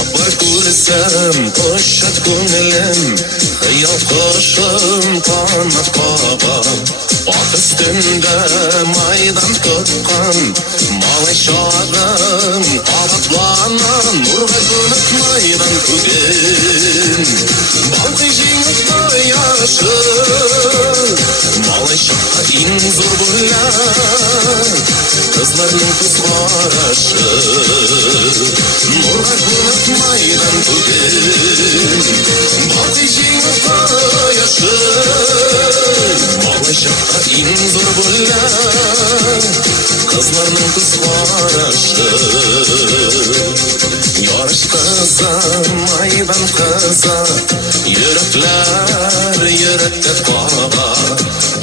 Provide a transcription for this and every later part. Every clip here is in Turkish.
Atlar kursam koşat ko'nglim, xayol qo'shim qanot qog'am. Ot üstünde maydan tutqan, malay shorim qanotlanan, nurga to'lib maydan bugun. Balqishing yoshi, malay shohga eng zo'r bo'lar, qizlarning ko'z qarashi. Nurga to'lib maydan bugun, balqishing yoshi, malay shohga eng zo'r bo'lar, qizlarning ko'z qarashi. Yosh qizim, maydan qizim, yürekler yürekte bağla.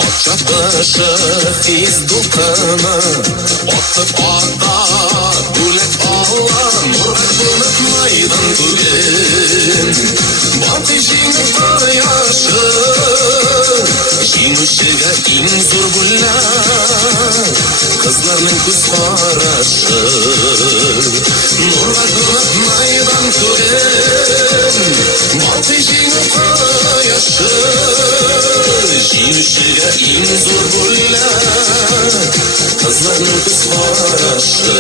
Ot çatışı his dulkını, otıp ata bulet ağla. Nurga to'lib maydan bugun, balqishing yoshi, jingushiga eng zo'r bo'lar, qizlarning ko'z qarashi. Nurga to'lib maydan bugun, balqishing yoshi, jingushiga eng zo'r bo'lar, qizlarning ko'z qarashi.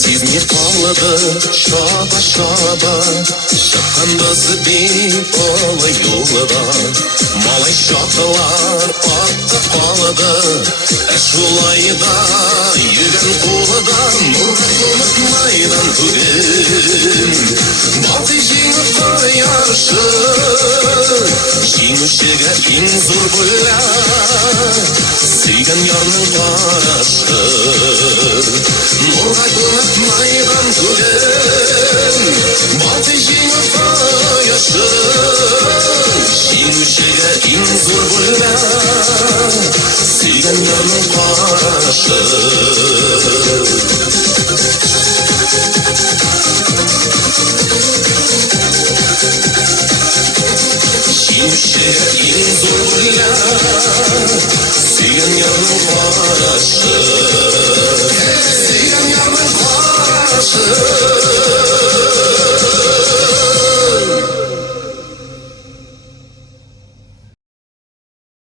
Сезмей қалады шаба шаба, шыққан басы бейт олай юлыда. Малай шақылар атты қалады, әшулайда үйген қолыда. Нұрға то'lib maydan bugun, balqishing yoshi, jingushiga eng zo'r bo'lar, suygan yorning qarashi. Nurga to'lib maydan bugun, balqishing yoshi, jingushiga eng zo'r bo'lar, suygan yorning qarashi. Jingushiga eng zo'r bo'lar, suygan yorning qarashi.